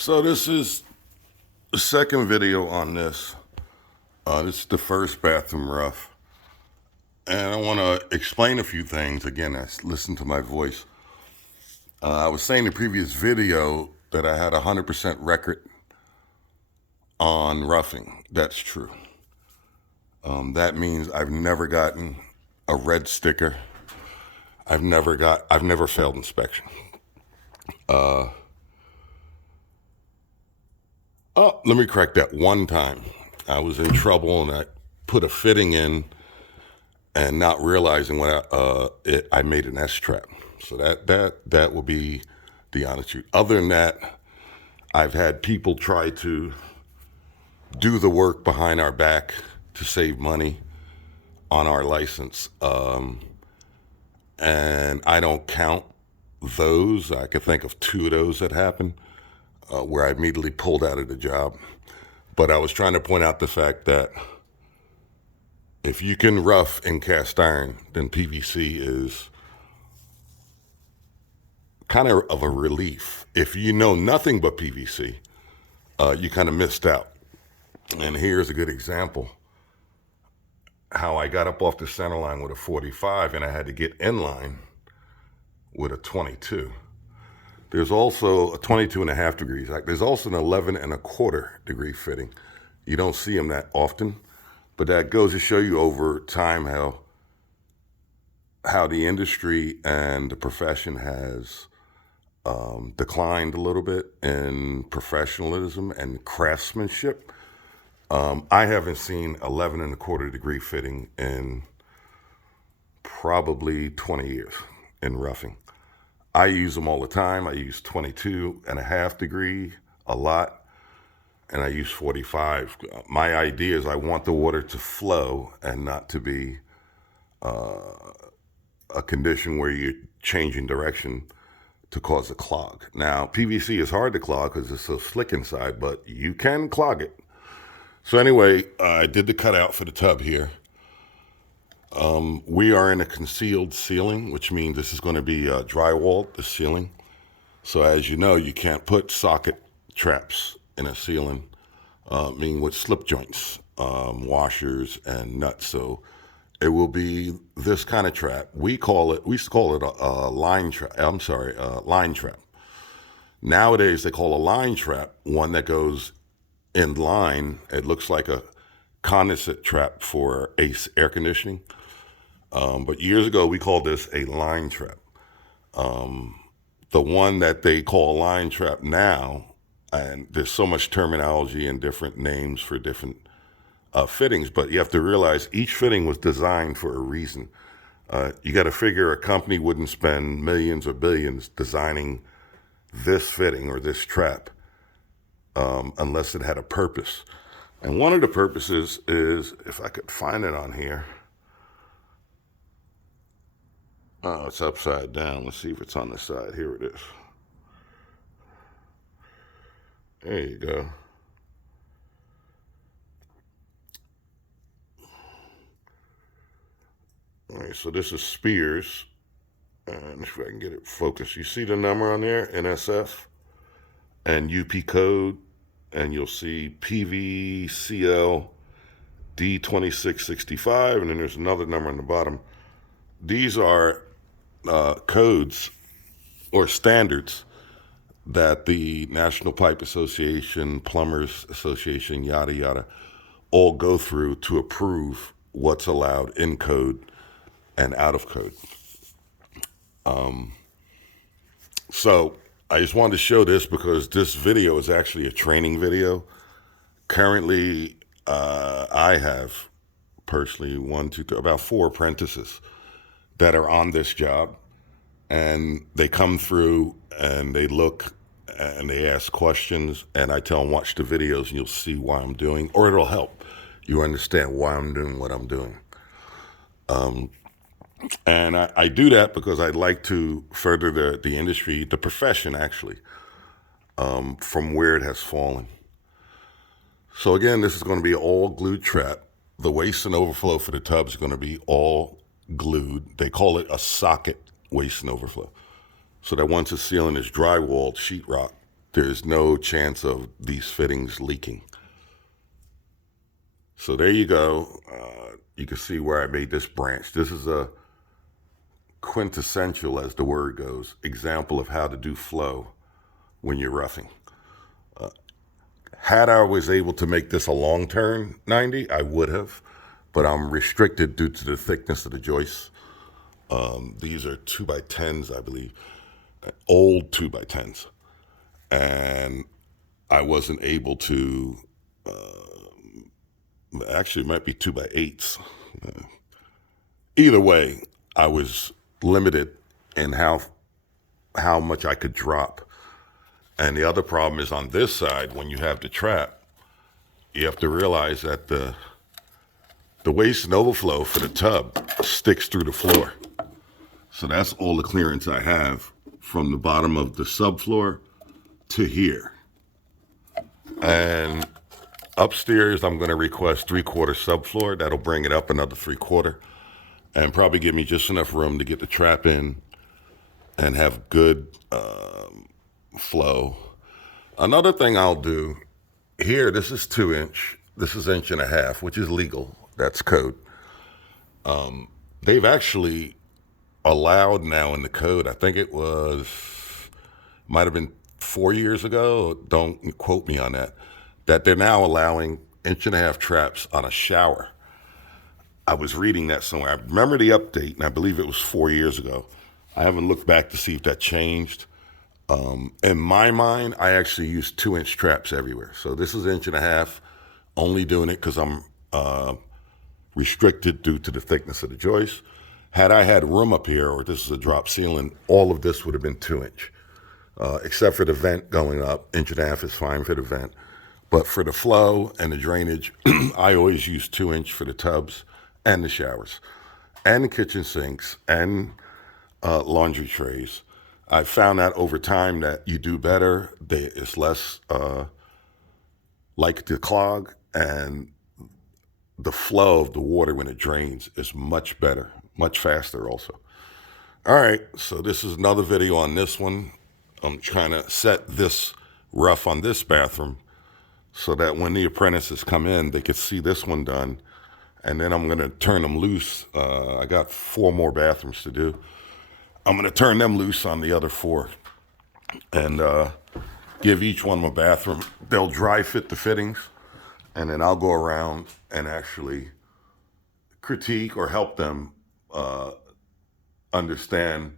So this is the second video on this. This is the first bathroom rough. And I want to explain a few things. Again, listen to my voice. I was saying in the previous video that I had a 100% record on roughing. That's true. That means I've never gotten a red sticker. I've never failed inspection. Let me correct that. One time I was in trouble and I put a fitting in and not realizing when I made an S trap. So that will be the honest truth. Other than that, I've had people try to do the work behind our back to save money on our license. And I don't count those. I could think of two of those that happened where I immediately pulled out of the job. But I was trying to point out the fact that if you can rough in cast iron, then PVC is kind of a relief. If you know nothing but PVC, you kind of missed out. And here's a good example. How I got up off the center line with a 45 and I had to get in line with a 22. There's also a 22.5 degrees. There's also an 11.25 degree fitting. You don't see them that often, but that goes to show you over time how the industry and the profession has declined a little bit in professionalism and craftsmanship. I haven't seen 11.25 degree fitting in probably 20 years in roughing. I use them all the time. I use 22.5 degree a lot, and I use 45. My idea is I want the water to flow and not to be a condition where you're changing direction to cause a clog. Now, PVC is hard to clog because it's so slick inside, but you can clog it. So anyway, I did the cutout for the tub here. We are in a concealed ceiling, which means this is going to be drywalled, the ceiling. So as you know, you can't put socket traps in a ceiling, meaning with slip joints, washers, and nuts. So it will be this kind of trap. We used to call it a line trap. Line trap. Nowadays, they call a line trap one that goes in line. It looks like a condensate trap for air conditioning. But years ago, we called this a line trap. The one that they call a line trap now, and there's so much terminology and different names for different fittings, but you have to realize each fitting was designed for a reason. You got to figure a company wouldn't spend millions or billions designing this fitting or this trap unless it had a purpose. And one of the purposes is, if I could find it on here. Oh, it's upside down. Let's see if it's on the side. Here it is. There you go. All right, so this is Spears. And if I can get it focused, you see the number on there, NSF and UP code, and you'll see PVCL D2965, and then there's another number on the bottom. These are codes or standards that the National Pipe Association, Plumbers Association, yada, yada, all go through to approve what's allowed in code and out of code. So I just wanted to show this because this video is actually a training video. Currently, I have personally about 4 apprentices that are on this job, and they come through and they look and they ask questions, and I tell them watch the videos and you'll see why I'm doing, or it'll help you understand why I'm doing what I'm doing. And I do that because I'd like to further the industry, the profession actually, from where it has fallen. So again, this is going to be all glued trap. The waste and overflow for the tub is going to be all glued. They call it a socket waste and overflow. So that once the ceiling is drywalled sheetrock, there's no chance of these fittings leaking. So there you go. You can see where I made this branch. This is a quintessential, as the word goes, example of how to do flow when you're roughing. Had I was able to make this a long turn 90, I would have, but I'm restricted due to the thickness of the joists. These are 2x10s, I believe, old 2x10s. And I wasn't able to, actually, it might be 2x8s. Either way, I was limited in how much I could drop. And the other problem is on this side, when you have the trap, you have to realize that the waste and overflow for the tub sticks through the floor. So that's all the clearance I have from the bottom of the subfloor to here. And upstairs, I'm going to request 3/4 subfloor. That'll bring it up another 3/4 and probably give me just enough room to get the trap in and have good flow. Another thing I'll do here, this is 2-inch, this is 1.5 inches, which is legal. That's code. They've actually allowed now in the code, I think it might have been 4 years ago, don't quote me on that they're now allowing 1.5 inch traps on a shower. I was reading that somewhere. I remember the update, and I believe it was 4 years ago. I haven't looked back to see if that changed. In my mind, I actually use 2-inch traps everywhere. So this is 1.5 inch, only doing it because I'm restricted due to the thickness of the joist. Had I had room up here, or this is a drop ceiling, all of this would have been 2-inch. Except for the vent going up, 1.5 inch is fine for the vent. But for the flow and the drainage, I always use 2-inch for the tubs and the showers and the kitchen sinks and laundry trays. I found out over time that you do better. It's less like to clog, and the flow of the water when it drains is much better, much faster also. All right, so this is another video on this one. I'm trying to set this rough on this bathroom so that when the apprentices come in, they could see this one done. And then I'm going to turn them loose. I got 4 more bathrooms to do. I'm going to turn them loose on the other 4 and give each one a bathroom. They'll dry fit the fittings, and then I'll go around and actually critique or help them understand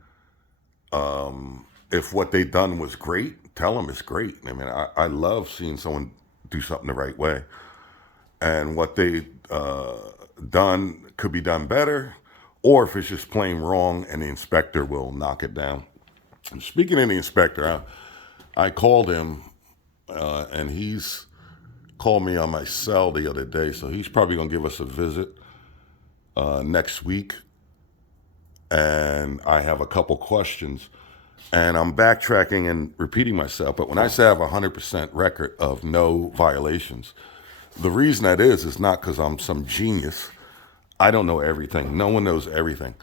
if what they done was great. Tell them it's great. I mean, I love seeing someone do something the right way. And what they done could be done better, or if it's just plain wrong, and the inspector will knock it down. And speaking of the inspector, I called him, and he's called me on my cell the other day, so he's probably going to give us a visit next week. And I have a couple questions. And I'm backtracking and repeating myself, but when I say I have a 100% record of no violations, the reason that is not because I'm some genius. I don't know everything. No one knows everything.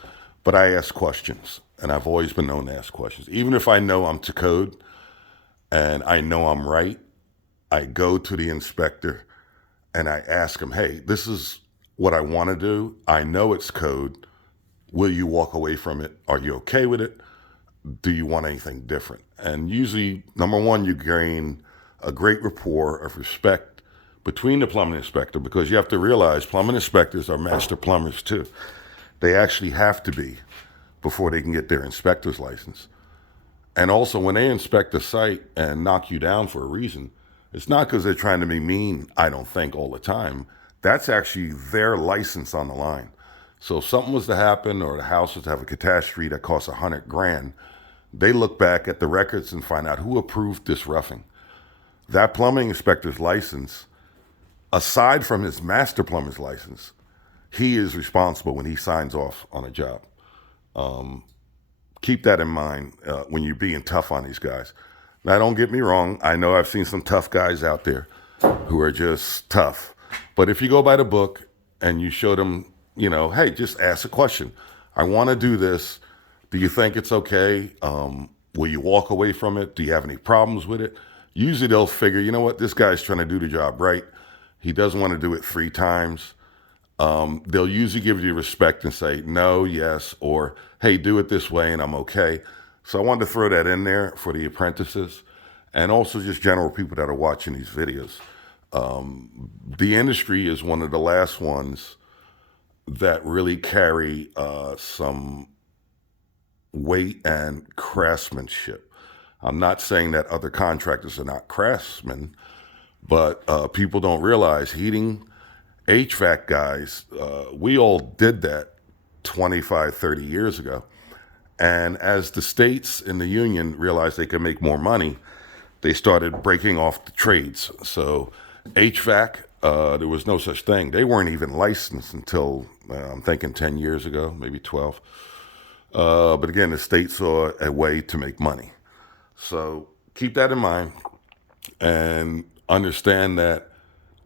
But I ask questions, and I've always been known to ask questions. Even if I know I'm to code and I know I'm right, I go to the inspector and I ask him, hey, this is what I want to do. I know it's code. Will you walk away from it? Are you okay with it? Do you want anything different? And usually, number one, you gain a great rapport of respect between the plumbing inspector, because you have to realize plumbing inspectors are master plumbers too. They actually have to be before they can get their inspector's license. And also, when they inspect a site and knock you down for a reason, it's not because they're trying to be mean, I don't think, all the time. That's actually their license on the line. So if something was to happen, or the house was to have a catastrophe that costs $100,000, they look back at the records and find out who approved this roughing. That plumbing inspector's license, aside from his master plumber's license, he is responsible when he signs off on a job. Keep that in mind when you're being tough on these guys. Now, don't get me wrong. I know I've seen some tough guys out there who are just tough. But if you go by the book and you show them, hey, just ask a question. I want to do this. Do you think it's okay? Will you walk away from it? Do you have any problems with it? Usually they'll figure, you know what, this guy's trying to do the job right. He doesn't want to do it 3 times. They'll usually give you respect and say no, yes, or hey, do it this way and I'm okay. So I wanted to throw that in there for the apprentices and also just general people that are watching these videos. The industry is one of the last ones that really carry some weight and craftsmanship. I'm not saying that other contractors are not craftsmen, but people don't realize heating, HVAC guys, we all did that 25, 30 years ago. And as the states in the union realized they could make more money, they started breaking off the trades. So HVAC, there was no such thing. They weren't even licensed until, I'm thinking 10 years ago, maybe 12. But again, the state saw a way to make money. So keep that in mind and understand that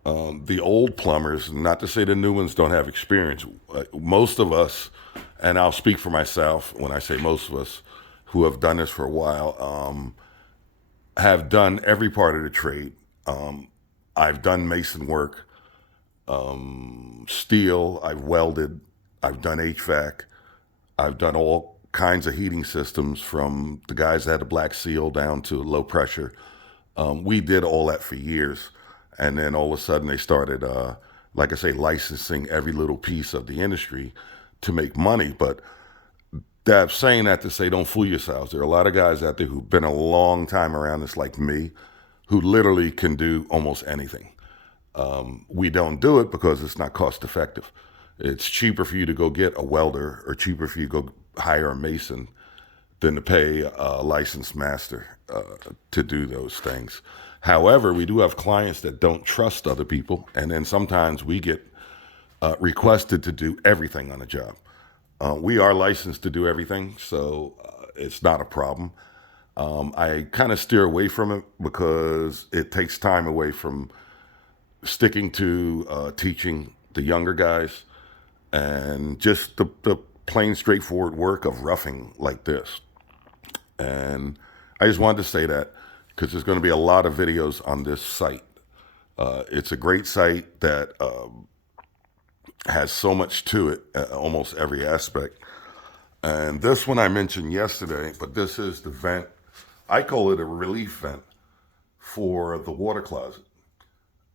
the old plumbers, not to say the new ones don't have experience, most of us, and I'll speak for myself when I say most of us who have done this for a while, have done every part of the trade. I've done mason work, steel, I've welded, I've done HVAC, I've done all kinds of heating systems from the guys that had a black seal down to low pressure. We did all that for years. And then all of a sudden they started, like I say, licensing every little piece of the industry to make money. But saying that to say, don't fool yourselves. There are a lot of guys out there who've been a long time around this, like me, who literally can do almost anything. We don't do it because it's not cost effective. It's cheaper for you to go get a welder or cheaper for you to go hire a mason than to pay a licensed master to do those things. However, we do have clients that don't trust other people, and then sometimes we get requested to do everything on a job. We are licensed to do everything, so it's not a problem. I kind of steer away from it because it takes time away from sticking to teaching the younger guys and just the plain straightforward work of roughing like this. And I just wanted to say that because there's going to be a lot of videos on this site. It's a great site that has so much to it, almost every aspect. And this one I mentioned yesterday, but this is the vent. I call it a relief vent for the water closet.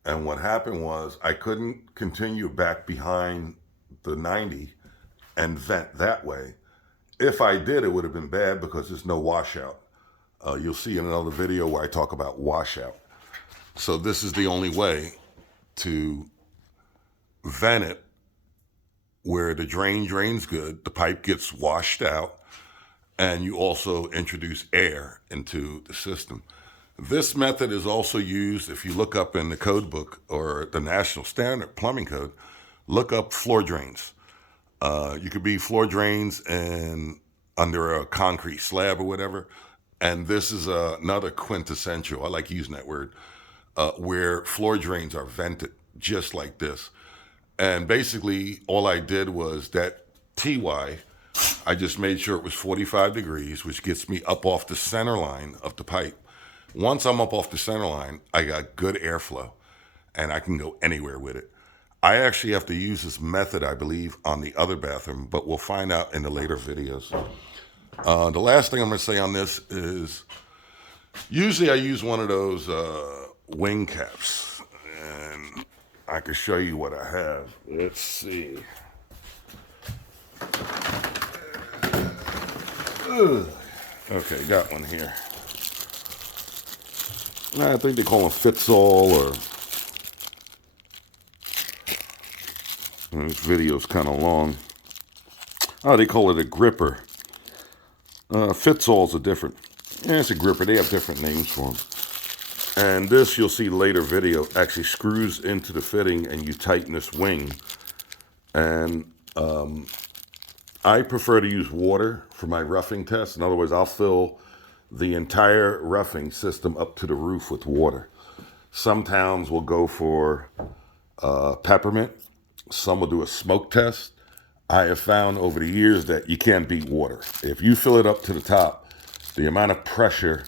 And what happened was I couldn't continue back behind the 90 and vent that way. If I did, it would have been bad because there's no washout. You'll see in another video where I talk about washout. So this is the only way to vent it where the drain drains good, the pipe gets washed out, and you also introduce air into the system. This method is also used if you look up in the code book or the National Standard Plumbing Code, look up floor drains. You could be floor drains and under a concrete slab or whatever. And this is another quintessential, I like using that word, where floor drains are vented just like this. And basically all I did was that TY, I just made sure it was 45 degrees, which gets me up off the center line of the pipe. Once I'm up off the center line, I got good airflow and I can go anywhere with it. I actually have to use this method, I believe, on the other bathroom, but we'll find out in the later videos. The last thing I'm going to say on this is usually I use one of those wing caps, and I can show you what I have. Let's see. Okay, got one here. I think they call them Fits-All, or this video's kind of long. Oh, they call it a gripper. Fits-Alls are different. Yeah, it's a gripper. They have different names for them. And this, you'll see later video, actually screws into the fitting and you tighten this wing. And I prefer to use water for my roughing test. In other words, I'll fill the entire roughing system up to the roof with water. Some towns will go for peppermint. Some will do a smoke test. I have found over the years that you can't beat water. If you fill it up to the top, the amount of pressure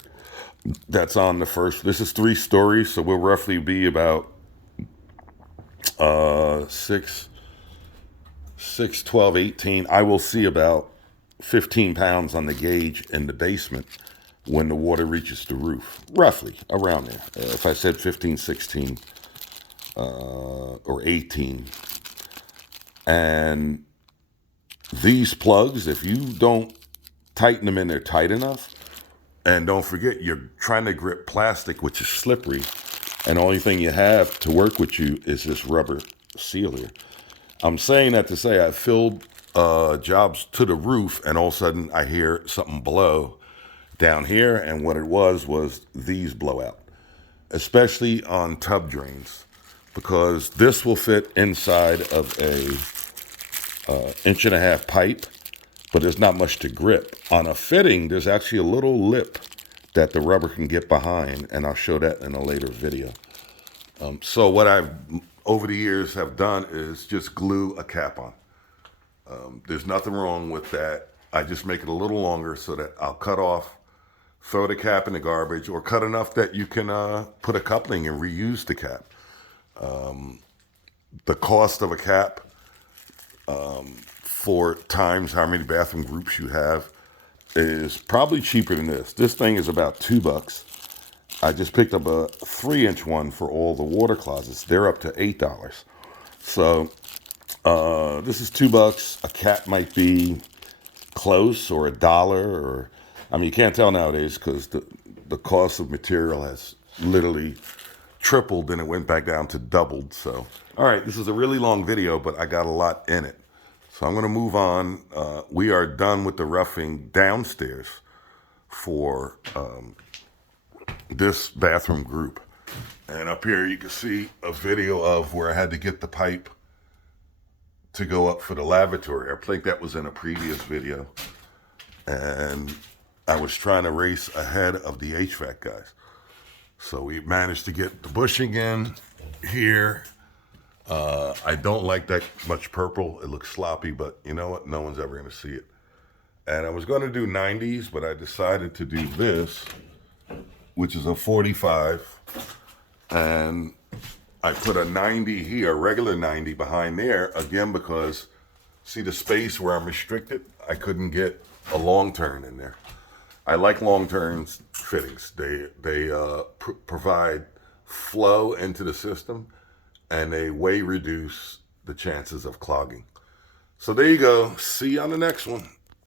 that's on the first. This is 3 stories, so we'll roughly be about 6, 12, 18. I will see about 15 pounds on the gauge in the basement when the water reaches the roof, roughly around there. If I said 15, 16, or 18. And these plugs, if you don't tighten them in there tight enough, and don't forget, you're trying to grip plastic, which is slippery, and the only thing you have to work with you is this rubber seal here. I'm saying that to say I filled jobs to the roof, and all of a sudden I hear something blow down here, and what it was these blow out, especially on tub drains, because this will fit inside of a 1.5-inch pipe, but there's not much to grip. On a fitting, there's actually a little lip that the rubber can get behind, and I'll show that in a later video. So what I've, over the years, have done is just glue a cap on. There's nothing wrong with that. I just make it a little longer so that I'll cut off, throw the cap in the garbage, or cut enough that you can put a coupling and reuse the cap. The cost of a cap for times how many bathroom groups you have is probably cheaper than this. This thing is about $2. I just picked up a 3-inch one for all the water closets. They're up to $8. So this is $2. A cap might be close, or $1, or I mean, you can't tell nowadays because the cost of material has literally tripled, and it went back down to doubled. So, all right, this is a really long video, but I got a lot in it. So I'm going to move on. We are done with the roughing downstairs for this bathroom group. And up here you can see a video of where I had to get the pipe to go up for the lavatory. I think that was in a previous video. And I was trying to race ahead of the HVAC guys. So we managed to get the bushing in here. I don't like that much purple. It looks sloppy, but you know what? No one's ever going to see it. And I was going to do 90s, but I decided to do this, which is a 45. And I put a 90 here, a regular 90 behind there, again, because see the space where I'm restricted? I couldn't get a long turn in there. I like long turn fittings. They provide flow into the system, and they way reduce the chances of clogging. So there you go. See you on the next one.